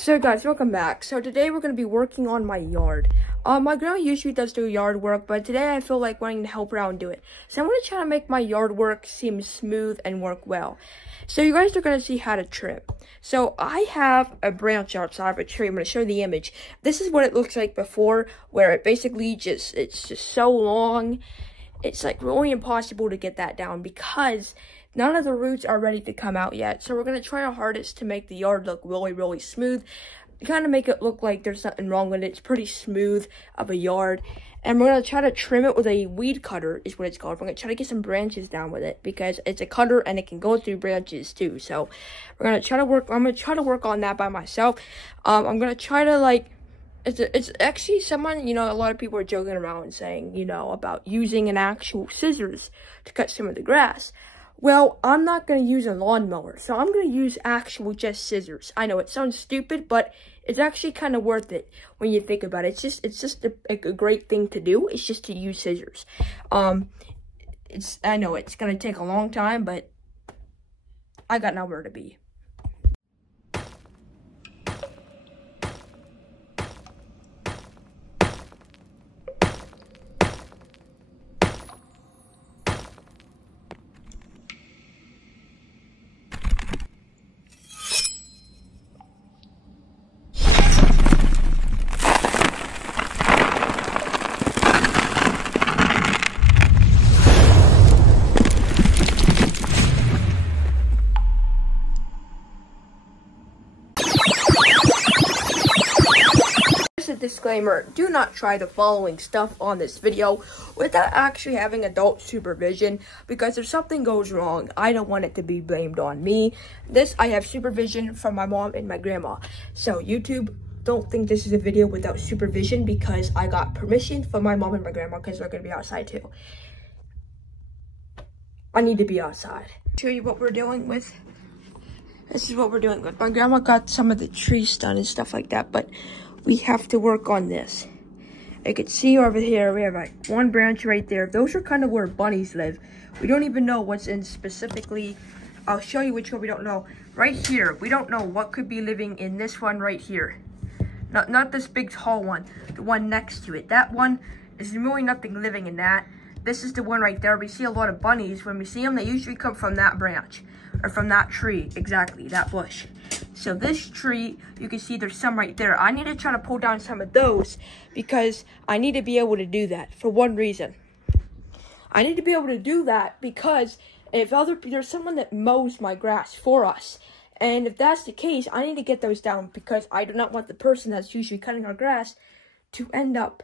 So guys, welcome back. So today we're going to be working on my yard. My grandma usually does do yard work, but today I feel like wanting to help her out and do it. So I'm going to try to make my yard work seem smooth and work well. So you guys are going to see how to trim. So I have a branch outside of a tree. I'm going to show the image. This is what it looks like before, where it basically it's just so long. It's like really impossible to get that down because none of the roots are ready to come out yet. So we're going to try our hardest to make the yard look really, really smooth. Kind of make it look like there's nothing wrong with it. It's pretty smooth of a yard. And we're going to try to trim it with a weed cutter is what it's called. We're going to try to get some branches down with it because it's a cutter and it can go through branches too. So we're going to try to work. I'm going to try to work on that by myself. I'm going to try to it's actually someone, a lot of people are joking around saying, about using an actual scissors to cut some of the grass. Well, I'm not going to use a lawnmower, so I'm going to use actual just scissors. I know it sounds stupid, but it's actually kind of worth it when you think about it. It's just a great thing to do. It's just to use scissors. I know it's going to take a long time, but I got nowhere to be. Disclaimer, do not try the following stuff on this video without actually having adult supervision, because if something goes wrong, I don't want it to be blamed on me. I have supervision from my mom and my grandma. So YouTube, don't think this is a video without supervision, because I got permission from my mom and my grandma because they're going to be outside too. I need to be outside. Show you what we're dealing with. This is what we're dealing with. My grandma got some of the trees done and stuff like that, but we have to work on this. You can see over here, we have like one branch right there. Those are kind of where bunnies live. We don't even know what's in specifically. I'll show you which one we don't know. Right here, we don't know what could be living in this one right here. Not this big tall one, the one next to it. That one is really nothing living in that. This is the one right there. We see a lot of bunnies. When we see them, they usually come from that branch, or from that tree, exactly, that bush. So this tree, you can see there's some right there. I need to try to pull down some of those because I need to be able to do that for one reason. I need to be able to do that because if there's someone that mows my grass for us, and if that's the case, I need to get those down because I do not want the person that's usually cutting our grass to end up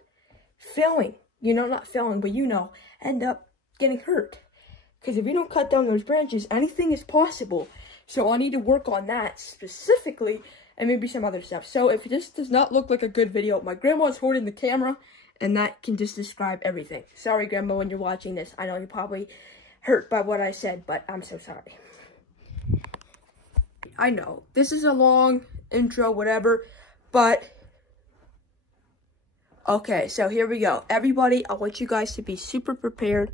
end up getting hurt. Because if you don't cut down those branches, anything is possible. So I need to work on that specifically, and maybe some other stuff. So if this does not look like a good video, my grandma's holding the camera, and that can just describe everything. Sorry, Grandma, when you're watching this. I know you're probably hurt by what I said, but I'm so sorry. I know, this is a long intro, whatever, but okay, so here we go. Everybody, I want you guys to be super prepared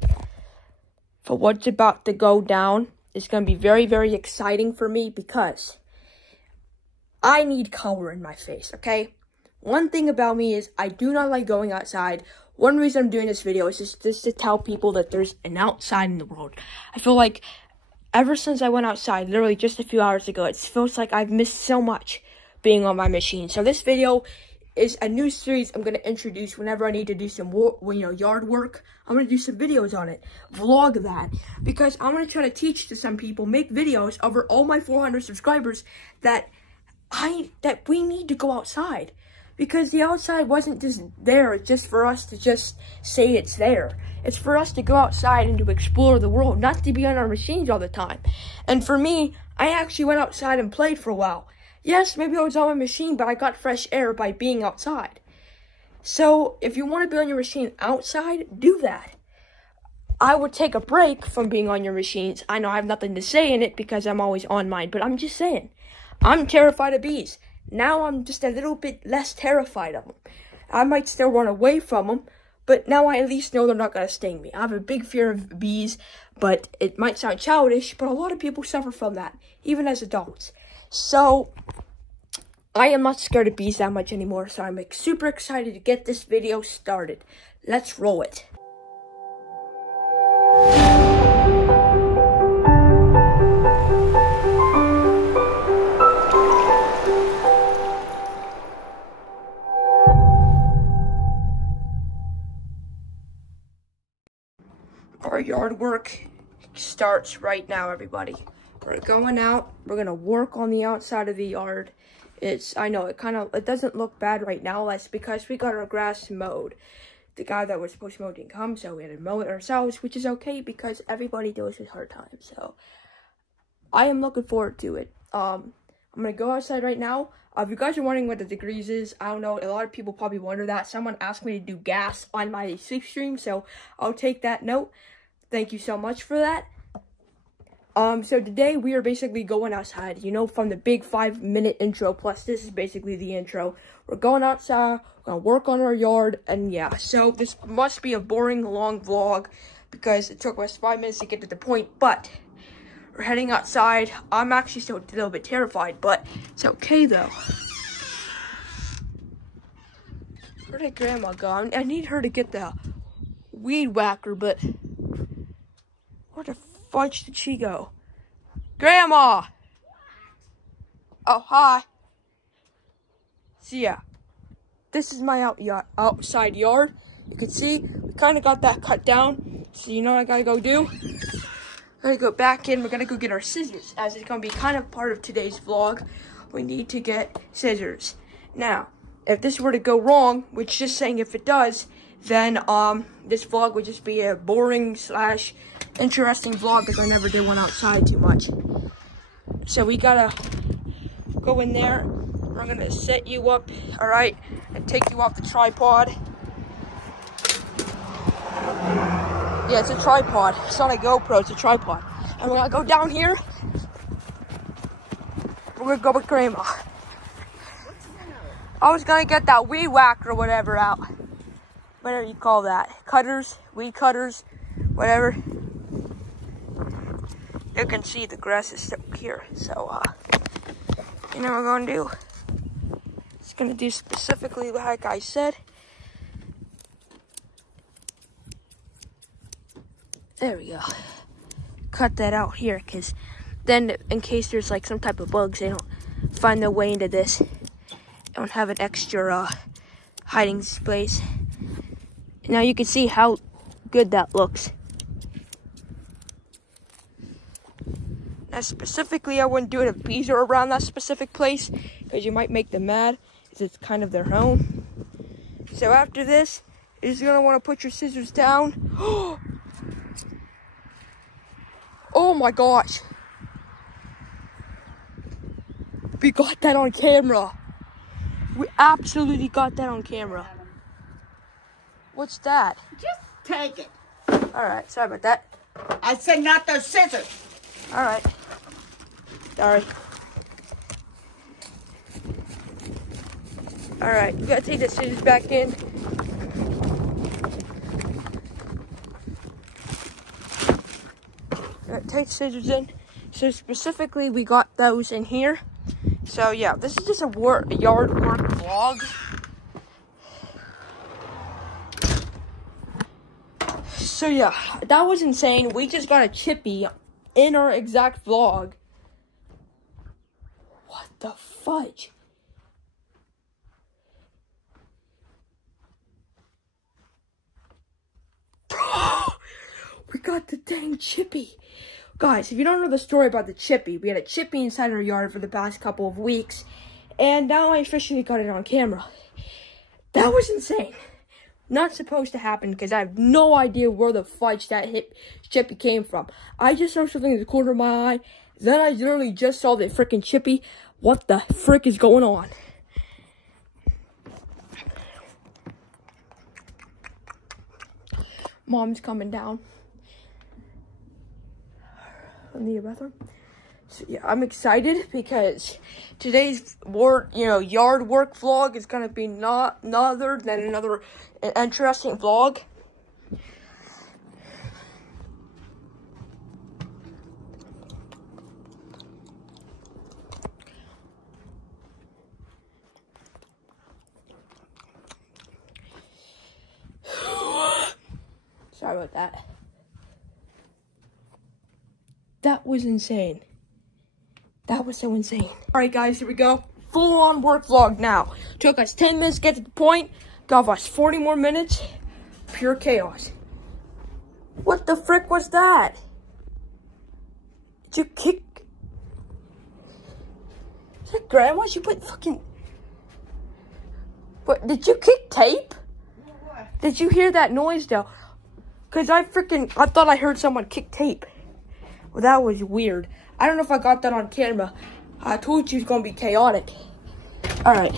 for what's about to go down. It's going to be very, very exciting for me because I need color in my face, okay? One thing about me is I do not like going outside. One reason I'm doing this video is just to tell people that there's an outside in the world. I feel like ever since I went outside, literally just a few hours ago, it feels like I've missed so much being on my machine. So this video is a new series I'm going to introduce whenever I need to do some yard work. I'm going to do some videos on it, vlog that, because I'm going to try to teach to some people, make videos over all my 400 subscribers that we need to go outside, because the outside wasn't just there just for us to just say it's there. It's for us to go outside and to explore the world, not to be on our machines all the time. And for me, I actually went outside and played for a while. Yes, maybe I was on my machine, but I got fresh air by being outside. So, if you want to be on your machine outside, do that. I would take a break from being on your machines. I know I have nothing to say in it because I'm always on mine, but I'm just saying. I'm terrified of bees. Now I'm just a little bit less terrified of them. I might still run away from them, but now I at least know they're not going to sting me. I have a big fear of bees, but it might sound childish, but a lot of people suffer from that, even as adults. So, I am not scared of bees that much anymore, so I'm super excited to get this video started. Let's roll it. Our yard work starts right now, everybody. We're going out. We're gonna work on the outside of the yard. I know it doesn't look bad right now. That's because we got our grass mowed. The guy that was supposed to mow didn't come, so we had to mow it ourselves, which is okay because everybody deals with hard times. So I am looking forward to it. I'm gonna go outside right now. If you guys are wondering what the degrees is, I don't know. A lot of people probably wonder that. Someone asked me to do gas on my sleep stream, so I'll take that note. Thank you so much for that. So today we are basically going outside, you know, from the big 5-minute intro, plus this is basically the intro. We're going outside, we're gonna work on our yard, and yeah, so this must be a boring, long vlog, because it took us 5 minutes to get to the point, but we're heading outside. I'm actually still a little bit terrified, but it's okay though. Where did Grandma go? I need her to get the weed whacker, but where the fudge did she go? Grandma! Oh, hi. So yeah, this is my outside yard. You can see, we kind of got that cut down. So you know what I gotta go do? I'm gonna go back in, we're gonna go get our scissors, as it's gonna be kind of part of today's vlog. We need to get scissors. Now, if this were to go wrong, which just saying if it does, then this vlog would just be a boring / interesting vlog because I never did one outside too much. So we gotta go in there. I'm gonna set you up, all right, and take you off the tripod. Yeah, it's a tripod. It's not a GoPro, it's a tripod. And we're gonna go down here. We're gonna go with Grandma. I was gonna get that weed whacker or whatever out. Whatever you call that. Cutters, weed cutters, whatever. You can see the grass is still here. So, you know what I'm gonna do? It's gonna do specifically like I said. There we go. Cut that out here, because then in case there's like some type of bugs, they don't find their way into this. Don't have an extra hiding place. Now you can see how good that looks. Now specifically, I wouldn't do it if bees are around that specific place, because you might make them mad, because it's kind of their home. So after this, you're just gonna want to put your scissors down. Oh my gosh. We got that on camera. We absolutely got that on camera. What's that? Just take it. All right, sorry about that. I said not those scissors. All right. Sorry. All right, we gotta take the scissors back in. Take scissors in. So specifically, we got those in here. So yeah, this is just a yard work vlog. So yeah, that was insane. We just got a chippy in our exact vlog. What the fudge? Bro, we got the dang chippy. Guys, if you don't know the story about the chippy, we had a chippy inside our yard for the past couple of weeks, and now I officially got it on camera. That was insane. Not supposed to happen, because I have no idea where the fudge that chippy came from. I just saw something in the corner of my eye, then I literally just saw the freaking chippy. What the frick is going on? Mom's coming down from the bathroom. So yeah, I'm excited because today's yard work vlog is gonna be not other than another interesting vlog. about that. That was insane. That was so insane. Alright guys, here we go. Full on work vlog now. Took us 10 minutes to get to the point. Got us 40 more minutes. Pure chaos. What the frick was that? Did you kick? Is that grandma? She put fucking... What, did you kick tape? Did you hear that noise though? Cause I thought I heard someone kick tape. Well, that was weird. I don't know if I got that on camera. I told you it's gonna be chaotic. All right.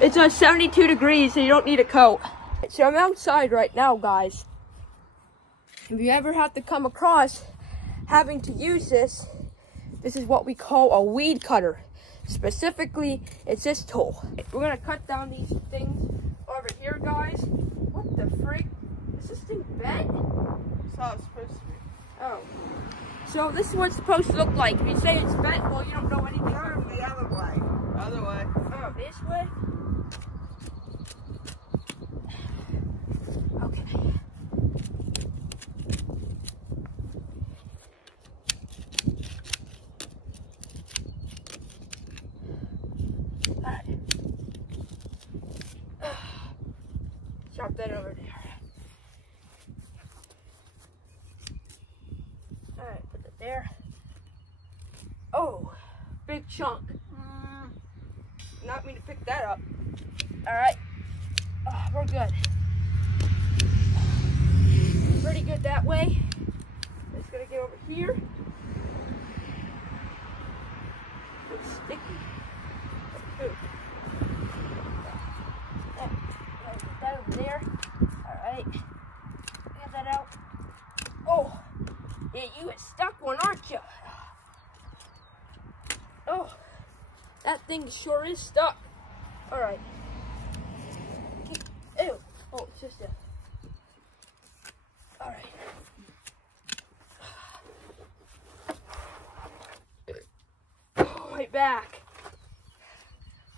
It's 72 degrees, so you don't need a coat. So I'm outside right now, guys. If you ever have to come across having to use this, this is what we call a weed cutter. Specifically, it's this tool. We're gonna cut down these things over here, guys. What the freak? Is this thing bent? That's how it's supposed to be. Oh. So this is what it's supposed to look like. If you say it's bent, well, you don't know anything about Turn it. the other way. Other way. Oh, this way? Okay. Alright. Chop that over there. Alright, put it there. Oh, big chunk. Not me to pick that up. Alright. Oh, we're good. Pretty good that way. Just gonna get over here. It's sticky. Ooh. Get that over there. Alright. Get that out. Oh, yeah, you a stuck one, aren't you? Oh, that thing sure is stuck. Alright. Ew. Oh, it's just a... Alright. Oh, my back.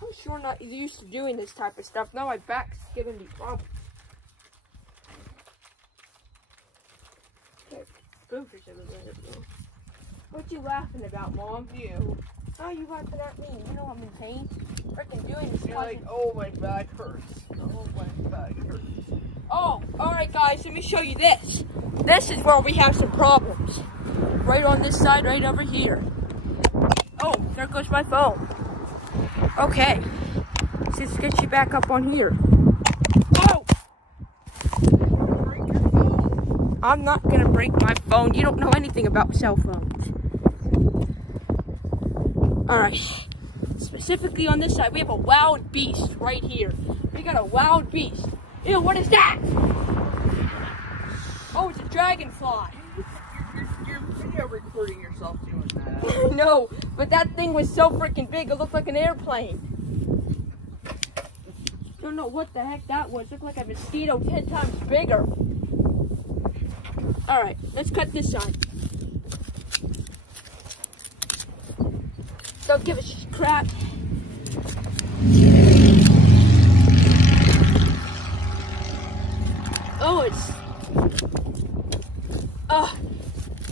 I'm sure not used to doing this type of stuff. Now my back's giving me problems. Goofers everywhere. What you laughing about, Mom? You. How are you laughing at me? You know I'm in pain. Freaking doing this. You're like, oh, my back hurts. Oh, my back hurts. Oh, alright guys, let me show you this. This is where we have some problems. Right on this side, right over here. Oh, there goes my phone. Okay. Let's get you back up on here. Oh! I'm not gonna break my phone. You don't know anything about cell phones. Alright. Specifically on this side, we have a wild beast right here. We got a wild beast. Ew, what is that? Oh, it's a dragonfly. You're video recording yourself doing that. No, but that thing was so freaking big, it looked like an airplane. Don't know what the heck that was. It looked like a mosquito 10 times bigger. Alright, let's cut this side. Don't give a crap. Oh, it's...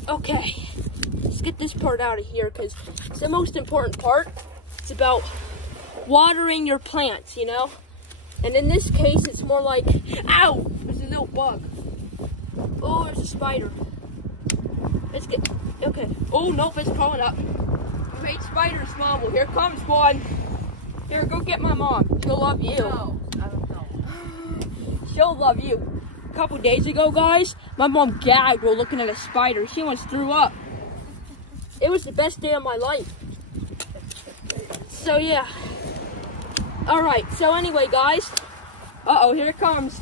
okay. Let's get this part out of here, because it's the most important part. It's about watering your plants, you know? And in this case, it's more like... Ow! There's a little bug. Oh, there's a spider. Let's get... Okay. Oh, nope, it's crawling up. I made spiders, Mom. Well, here comes one. Here, go get my mom. She'll love you. No, I don't know. She'll love you. A couple days ago, guys, my mom gagged while looking at a spider. She almost threw up. It was the best day of my life. So, yeah. Alright, so anyway, guys. Uh-oh, here it comes.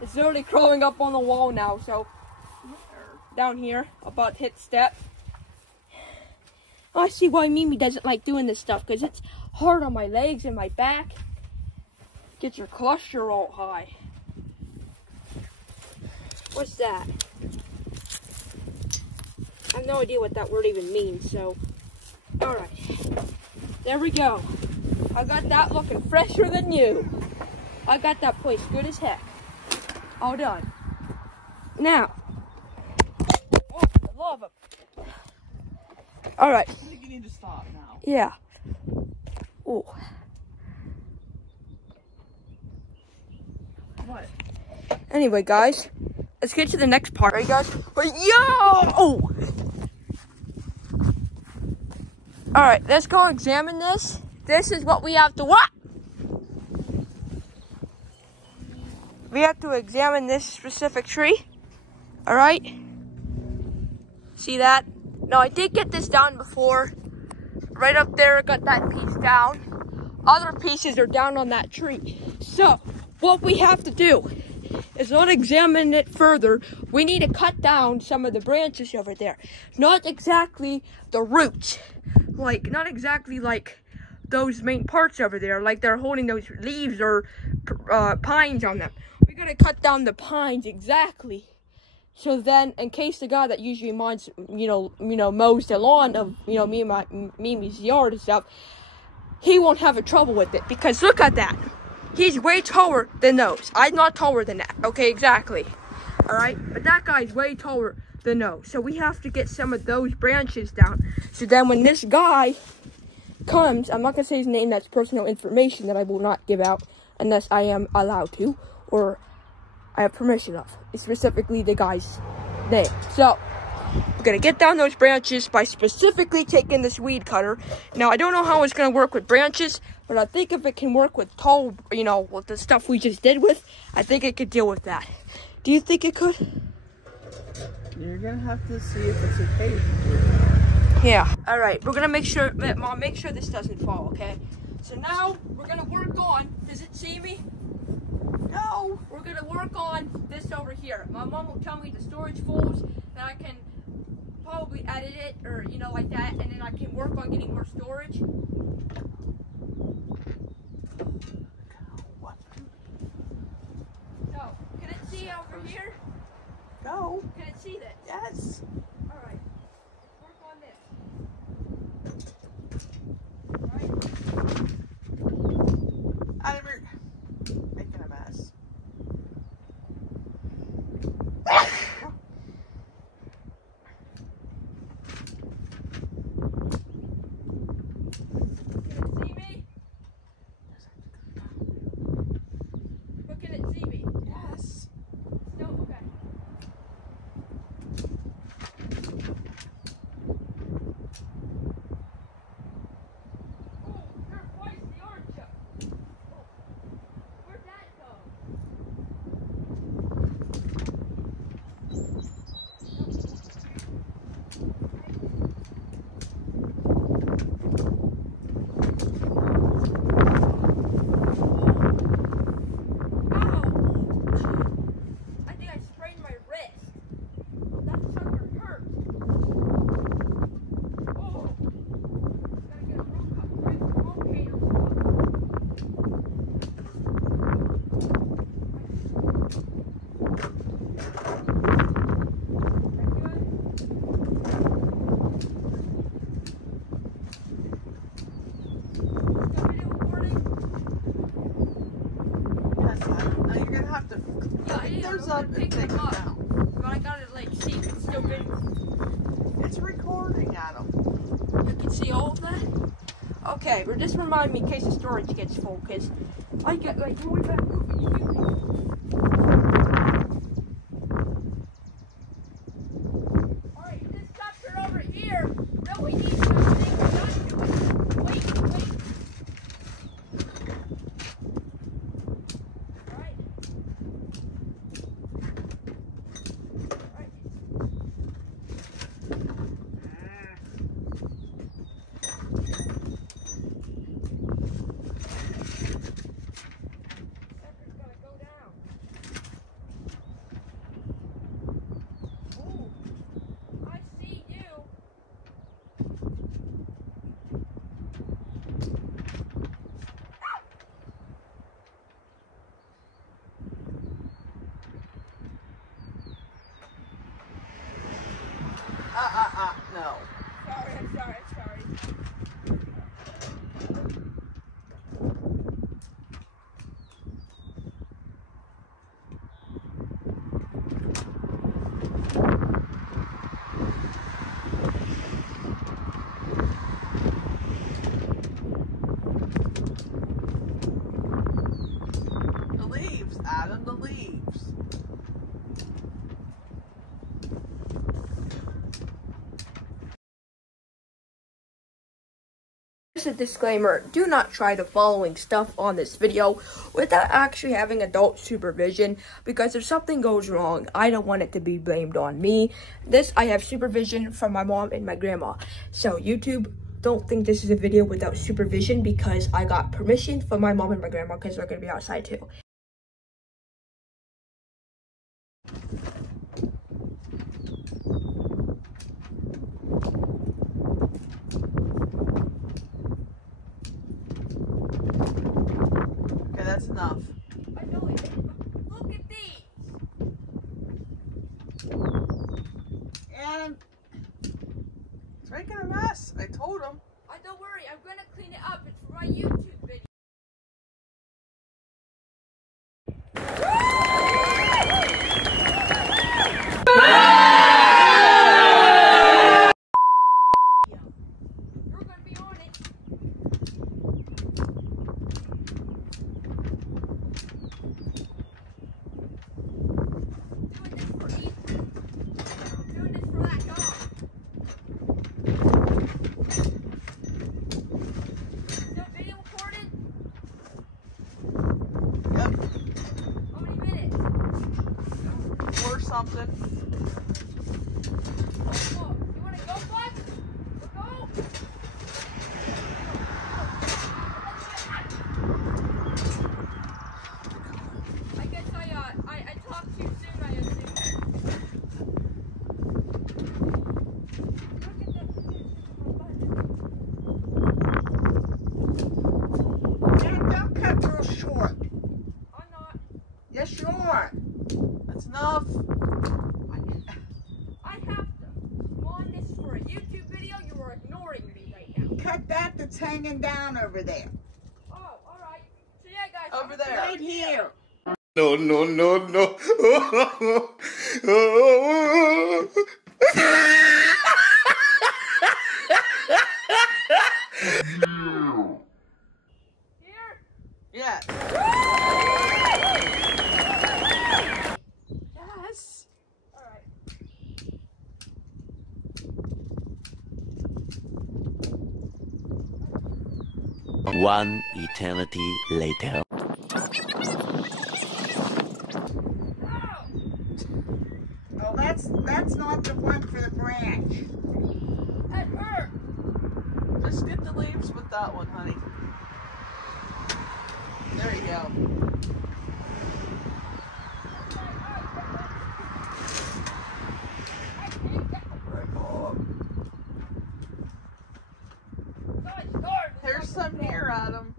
It's literally crawling up on the wall now, so. Down here, about to hit the step. Oh, I see why Mimi doesn't like doing this stuff, because it's hard on my legs and my back. Get your cholesterol high. What's that? I have no idea what that word even means, so. Alright. There we go. I got that looking fresher than new. I got that place good as heck. All done. Now. Oh, I love him. All right. I think you need to stop now. Yeah. Oh. What? Anyway, guys, let's get to the next part. All right, guys? Oh! All right, let's go examine this. This is what we have to what? We have to examine this specific tree. All right? See that? Now, I did get this down before. Right up there, I got that piece down. Other pieces are down on that tree. So, what we have to do is not examine it further. We need to cut down some of the branches over there. Not exactly the roots. Like, not exactly like those main parts over there. Like they're holding those leaves or pines on them. We're going to cut down the pines exactly. So then, in case the guy that usually mows, mows the lawn of, me and my Mimi's yard and stuff, he won't have a trouble with it. Because look at that. He's way taller than those. I'm not taller than that. Okay, exactly. All right? But that guy's way taller than those. So we have to get some of those branches down. So then when this guy comes, I'm not going to say his name. That's personal information that I will not give out unless I am allowed to or I have permission of. It's specifically the guy's name. So we're going to get down those branches by specifically taking this weed cutter. Now, I don't know how it's going to work with branches, but I think if it can work with tall, with the stuff we just did with, I think it could deal with that. Do you think it could? You're going to have to see if it's okay. Yeah. All right. We're going to make sure, Mom, make sure this doesn't fall, okay? So now we're going to work on, does it see me? No. We're going to work on this over here. My mom will tell me the storage folds, then I can probably edit it or, like that, and then I can work on getting more storage. So, can it see over here? Go. Can it see this? Yes. All right. Let's work on this. All right. Adamir, making a mess. Up and take it down. But I gotta see if it's still good. It's recording, Adam. You can see all of that? Okay, but just remind me in case the storage gets full, because I get we gotta move it. Alright, this chapter over here, no, we need something done to it. Wait. No. Sorry. a disclaimer, do not try the following stuff on this video without actually having adult supervision, because if something goes wrong, I don't want it to be blamed on me. I have supervision from my mom and my grandma. So YouTube, don't think this is a video without supervision, because I got permission from my mom and my grandma because they're going to be outside too. Okay, that's enough. I know it. Look at these. And it's making a mess. I told him. Don't worry, I'm gonna clean it up. It's for my YouTube video. You're gonna be on it. Doing this for Ethan. Doing this for that dog. Something. Oh, you want to go, bud? Go! I guess I talked too soon, I assume. Dad, don't cut real short. I'm not. Yes, you are. That's enough. Cut that that's hanging down over there. Oh, all right. So yeah, guys. Over there. Right here. No, no, no, no. Here? Yes. Yes. All right. One eternity later. Oh, that's not the one for the branch. That hurt. Just get the leaves with that one, honey. There you go. There's some here, Adam.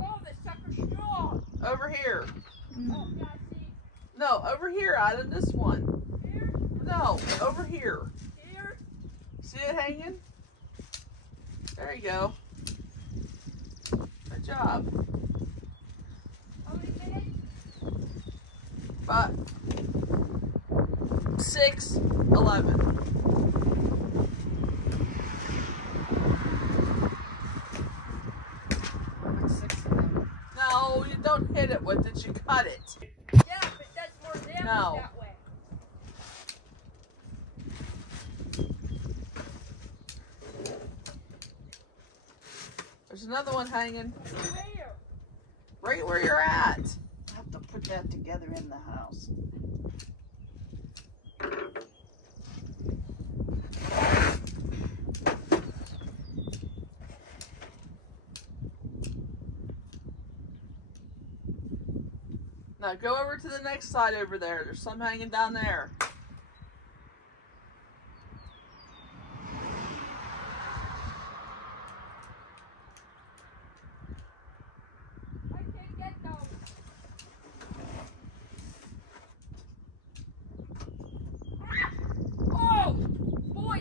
Oh, this sucker's strong. Over here. Oh, yeah, I see. No, over here, Adam. This one. Here? No, over here. Here? See it hanging? There you go. Good job. How many minutes? 6:11. No, you don't hit it with it, you cut it. Yeah, but that's more damage No. that way. There's another one hanging Where? right where you're at. I have to put that together in the house. Now go over to the next side over there. There's some hanging down there. I can't get those. Oh! Boy,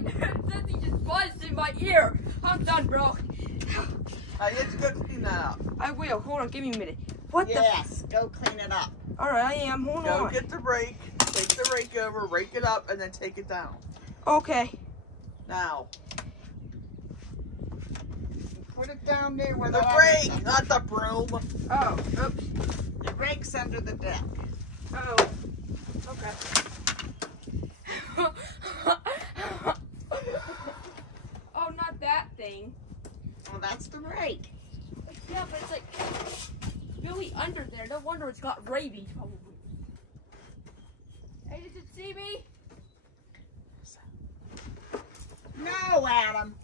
something just buzzed in my ear. I'm done, bro. You have to go clean that up. I will. Hold on, give me a minute. What Yes, go clean it up. the? All right, I am. Hold Go on. get the rake. Take the rake over, rake it up, and then take it down. Okay. Now. Put it down there where The the rake, not the broom. Oh, oops. The rake's under the deck. Oh, okay. Oh, not that thing. Well, That's the rake. Yeah, but it's like really under there. No wonder it's got rabies, probably. Hey, does it see me? No, Adam.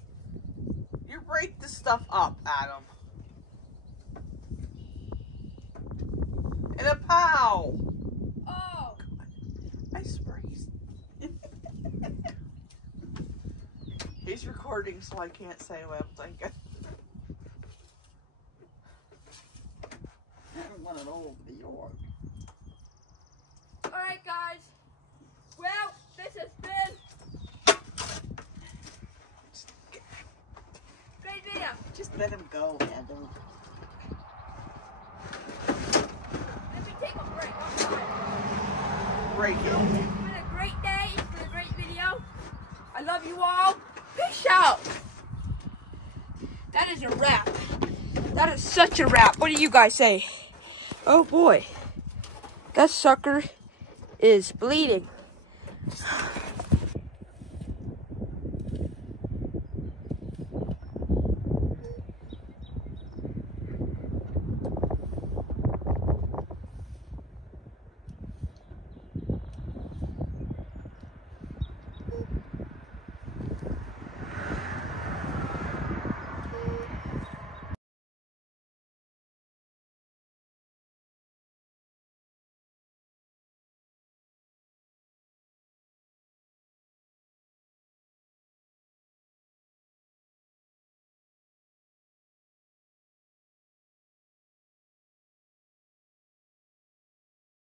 You rake this stuff up, Adam. And a pow! Oh! I swear he's recording, so I can't say what I'm thinking. I don't want it all over the yard. Alright, guys. Well, this has been great video. Just let him go, Adam. Let me take a break. I'm tired. Break it. It's been a great day. It's been a great video. I love you all. Peace out. That is a wrap. That is such a wrap. What do you guys say? Oh boy. That sucker is bleeding.